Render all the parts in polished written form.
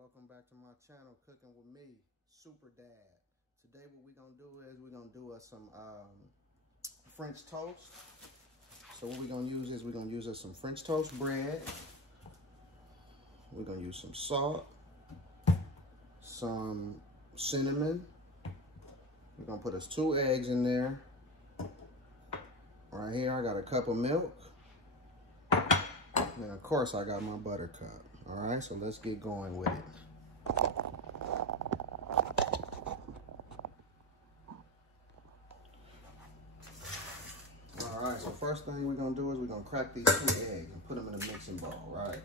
welcome back to my channel, Cooking with me, Super Dad. Today what we're gonna do is we're gonna do some French toast. So what we're gonna use is some French toast bread. We're gonna use some salt, some cinnamon. We're gonna put us 2 eggs in there. Right here I got a cup of milk. And of course I got my buttercup. All right, so let's get going with it. All right, so first thing we're gonna do is we're gonna crack these 2 eggs and put them in a mixing bowl, right?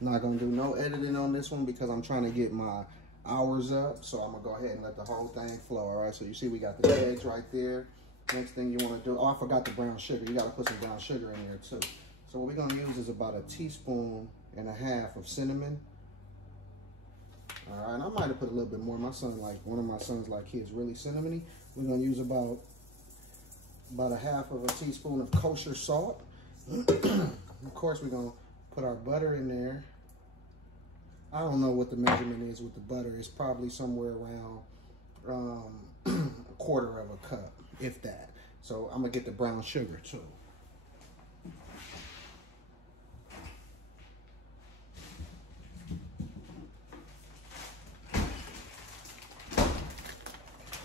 Not gonna do no editing on this one because I'm trying to get my hours up, so I'm gonna go ahead and let the whole thing flow. All right, so you see we got the eggs right there. Next thing you want to do, oh, I forgot the brown sugar. You got to put some brown sugar in there too. So what we're going to use is about 1.5 teaspoons of cinnamon. All right, and I might have put a little bit more. One of my sons like his really cinnamony. We're going to use about 1/2 teaspoon of kosher salt. Of course, we're going to put our butter in there. I don't know what the measurement is with the butter. It's probably somewhere around 1/4 cup, if that. So I'm gonna get the brown sugar too.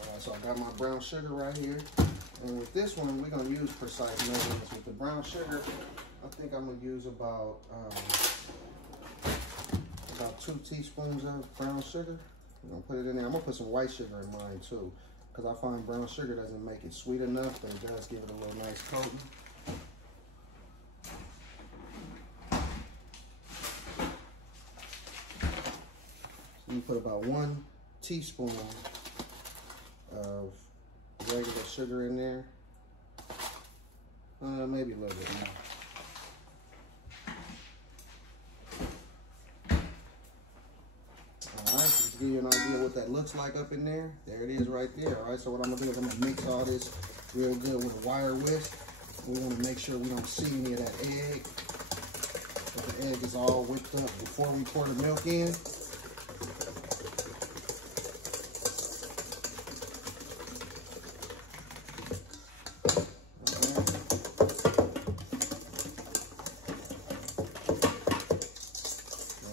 Alright, so I got my brown sugar right here. And with this one, we're gonna use precise measurements. With the brown sugar, I think I'm gonna use about 2 teaspoons of brown sugar. I'm gonna put it in there. I'm gonna put some white sugar in mine too, because I find brown sugar doesn't make it sweet enough, but it does give it a little nice coating. So you put about 1 teaspoon of regular sugar in there. Maybe a little bit more. Give you an idea what that looks like up in there. There it is right there. All right, so what I'm gonna do is I'm gonna mix all this real good with a wire whisk. We wanna make sure we don't see any of that egg. But the egg is all whipped up before we pour the milk in.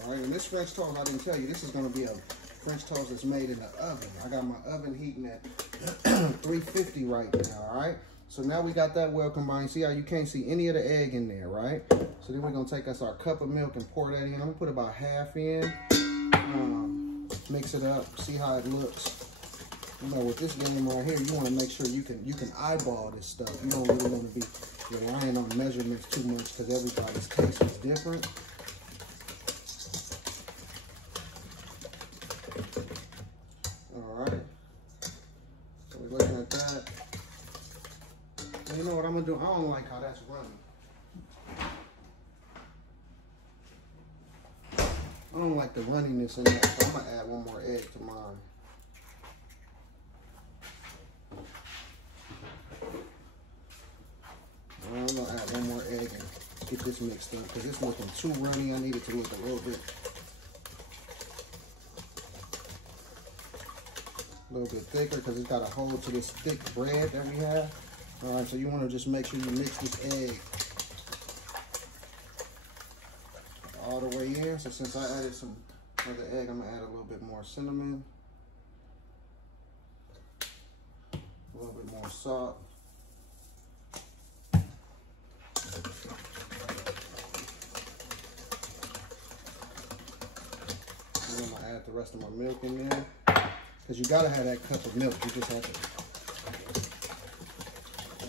All right, and this French toast, I didn't tell you, this is gonna be a French toast that's made in the oven. I got my oven heating at 350 right now, all right? So now we got that well combined. See how you can't see any of the egg in there, right? So then we're gonna take us our cup of milk and pour that in. I'm gonna put about 1/2 in, mix it up, see how it looks. You know, with this game right here, you wanna make sure you can eyeball this stuff. You don't really wanna be relying on measurements too much because everybody's taste is different. Alright, so we're looking at that. And you know what I'm gonna do? I don't like how that's running. I don't like the runniness in that, so I'm gonna add 1 more egg to mine. I'm gonna add 1 more egg and get this mixed up because it's looking too runny. I need it to look a little bit thicker because it's got a hold to this thick bread that we have. All right, so you want to just make sure you mix this egg all the way in. So since I added some other egg, I'm gonna add a little bit more cinnamon, a little bit more salt. And then I'm gonna add the rest of my milk in there. Because you gotta have that cup of milk. You just have to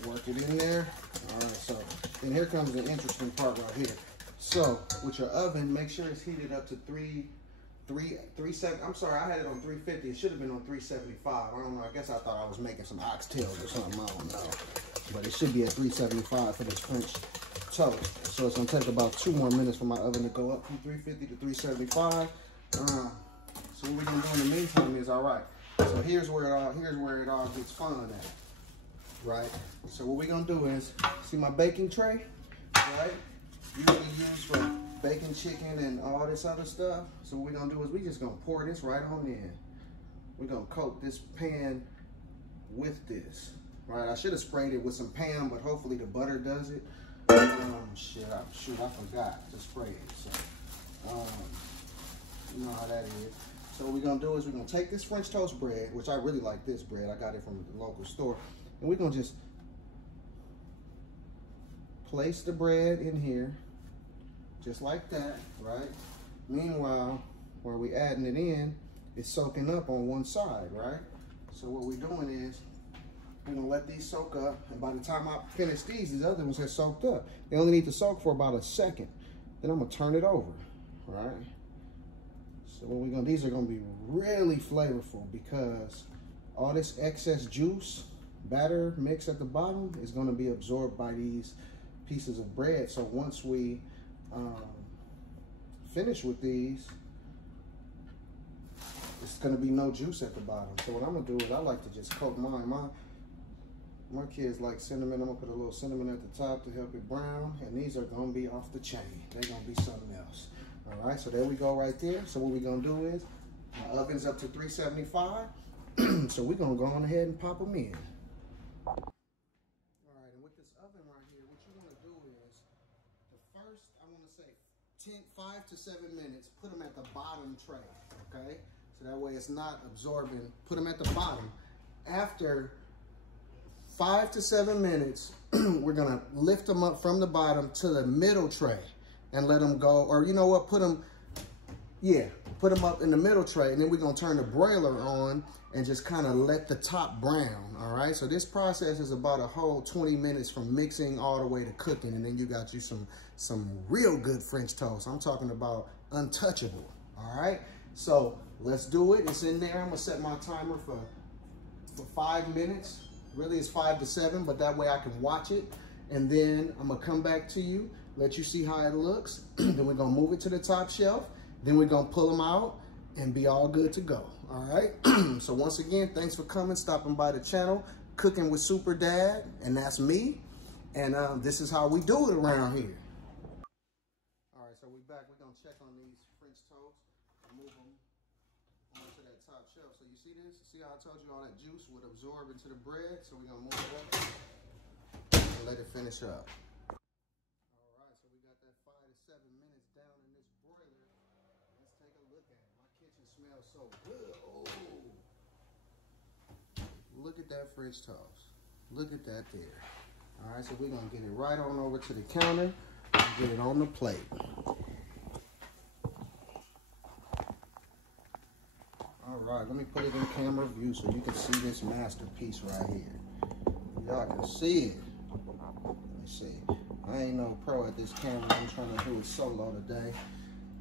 work it in there. All right, so then here comes the interesting part right here. So with your oven, make sure it's heated up to 370. I'm sorry, I had it on 350. It should have been on 375. I don't know. I guess I thought I was making some oxtails or something. I don't know. But it should be at 375 for this French toast. So it's gonna take about 2 more minutes for my oven to go up from 350 to 375. So what we're gonna do in the meantime is, all right, so here's where it all gets fun at. right? So what we're gonna do is, see my baking tray, right? Usually used for baking chicken and all this other stuff. So what we're gonna do is we just gonna pour this right on in. We're gonna coat this pan with this, right? I should have sprayed it with some Pam, but hopefully the butter does it. Shoot, I forgot to spray it. So, you know how that is. So what we're gonna do is we're gonna take this French toast bread, which I really like this bread. I got it from the local store. And we're gonna just place the bread in here, just like that, right? Meanwhile, where we adding it in, it's soaking up on one side, right? So what we're doing is, we're gonna let these soak up, and by the time I finish these other ones have soaked up. They only need to soak for about a second. Then I'm gonna turn it over, right? So what we're gonna, these are gonna be really flavorful because all this excess juice, batter mix at the bottom is gonna be absorbed by these pieces of bread. So once we finish with these, it's gonna be no juice at the bottom. So what I'm gonna do is I like to just coat mine. My kids like cinnamon. I'm gonna put a little cinnamon at the top to help it brown. And these are gonna be off the chain. They're gonna be something else. All right, so there we go right there. So what we're gonna do is, my oven's up to 375. So we're gonna go on ahead and pop them in. All right, and with this oven right here, what you wanna do is, the first, I wanna say 5 to 7 minutes, put them at the bottom tray, okay? So that way it's not absorbing, put them at the bottom. After 5 to 7 minutes, we're gonna lift them up from the bottom to the middle tray and let them go, or you know what, put them up in the middle tray, and then we're gonna turn the broiler on and just kind of let the top brown, all right? So this process is about a whole 20 minutes from mixing all the way to cooking, and then you got you some real good French toast. I'm talking about untouchable, all right? So let's do it, it's in there. I'm gonna set my timer for 5 minutes. Really, it's 5 to 7, but that way I can watch it. And then I'm gonna come back to you, let you see how it looks. Then we're gonna move it to the top shelf. Then we're gonna pull them out and be all good to go, all right? So once again, thanks for coming, stopping by the channel, Cooking with Super Dad, and that's me. And this is how we do it around here. All right, so we're back. We're gonna check on these French toast and move them onto that top shelf. So you see this? See how I told you all that juice would absorb into the bread? So we're gonna move it up and let it finish up. All right, so we got that 5 to 7 minutes down in this broiler. Let's take a look at it. My kitchen smells so good. Oh, look at that French toast. Look at that there. All right, so we're gonna get it right on over to the counter and get it on the plate. All right, let me put it in camera view so you can see this masterpiece right here. Y'all can see it. Let me see. I ain't no pro at this camera. I'm trying to do it solo today.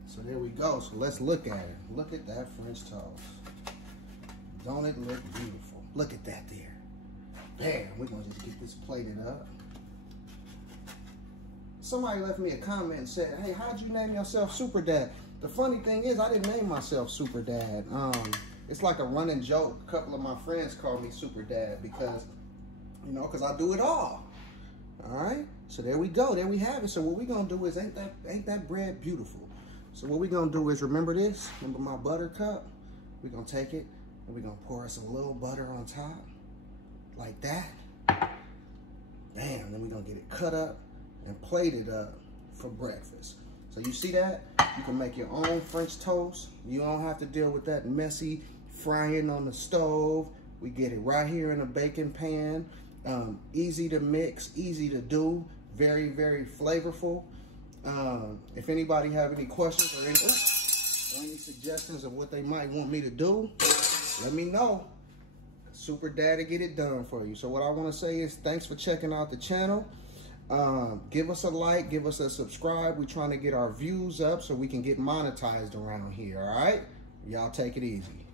So there we go. So let's look at it. Look at that French toast. Don't it look beautiful? Look at that there. Bam, we're gonna just get this plated up. Somebody left me a comment and said, hey, how'd you name yourself Super Dad? The funny thing is, I didn't name myself Super Dad. It's like a running joke. A couple of my friends call me Super Dad because, you know, because I do it all. All right, so there we go. There we have it. So what we're gonna do is, ain't that bread beautiful? So what we're gonna do is, remember this? Remember my butter cup? We're gonna take it and we're gonna pour us a little butter on top, like that. Bam, then we're gonna get it cut up and plated up for breakfast. So you see that? You can make your own French toast. You don't have to deal with that messy frying on the stove. We get it right here in a baking pan. Easy to mix, easy to do, very, very flavorful. If anybody have any questions or any suggestions of what they might want me to do, let me know. Super Dad to get it done for you. So what I want to say is thanks for checking out the channel. Give us a like, give us a subscribe. We're trying to get our views up so we can get monetized around here, all right? Y'all take it easy.